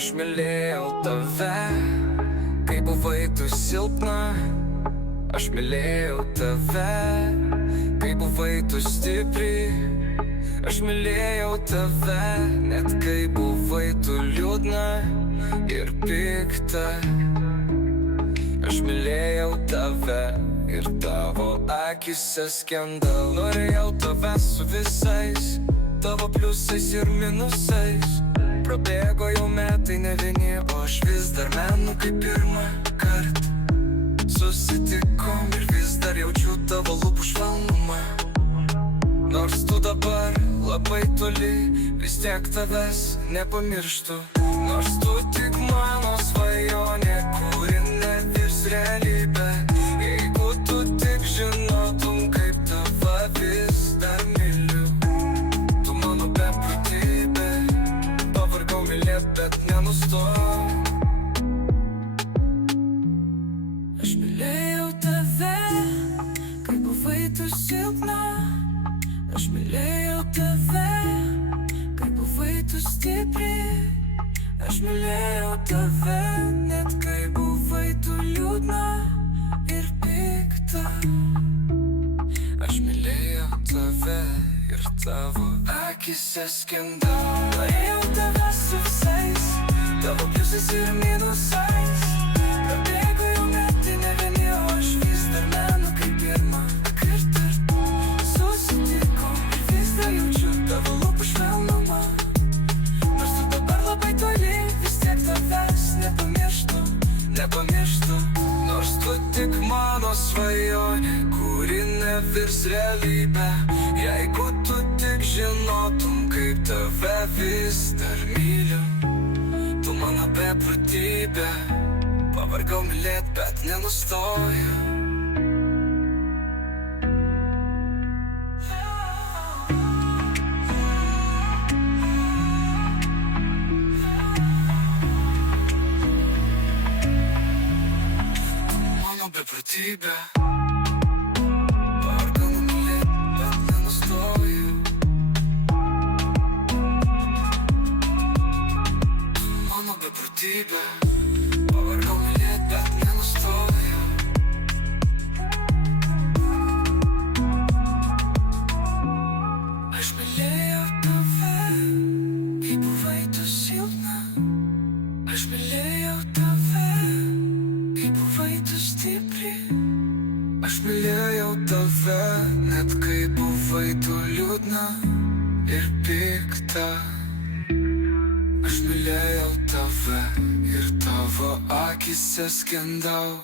Aš mylėjau tave, kai buvai tu silpna. Aš mylėjau tave, kai buvai tu stipri. Aš mylėjau tave, net kai buvai tu liūdna ir pikta. Aš mylėjau tave ir tavo akise skendau. Norėjau tave su visais tavo pliusais ir minusais. Prabėgo jau metai ne vieni, o aš vis dar menu kaip pirmą kartą. Susitikom ir vis dar jaučiu tavo lūpų švelnumą. Nors tu dabar labai toli, vis tiek tavęs nepamirštu. Nors tu tik mano svajonė, kuri nevirs realybę. Jeigu tu tik žinotum, kaip tave vis dar myliu. Tu mano beprotybė, pavargau mylėt, bet nenustojau. Aš mylėjau tave, kai buvai tu silpna. Aš mylėjau tave, kai buvai tu stipri. Aš mylėjau tave, net kai buvai tu liūdna ir pikta. Aš mylėjau tave ir tavo akise skendau. Norėjau tave su visais tavo pliusais ir minusais. Prabėgo jau metai ne vieni, o aš vis dar menu kaip pirmą kartą. Susitikom ir vis dar jaučiu tavo lūpų švelnumą. Nors tu dabar labai toli, vis tiek tavęs nepamirštu. Nors tu tik mano svajonė, kuri nevirs realybę. Jeigu tu tik žinotum, kaip tave vis dar myliu. Tu mano beprotybė, pavargau mylėt, bet nenustoju. Beprotybė, pavargau mylėt, bet nenustoju. Mano beprotybė, pavargau mylėt, bet nenustoju. Aš mylėjau tave, kai buvai tu silpna. Aš mylėjau tave, kai buvai tu stipri. Aš mylėjau tave, net kai buvai tu liūdna ir pikta. Aš mylėjau tave ir tavo akise skendau.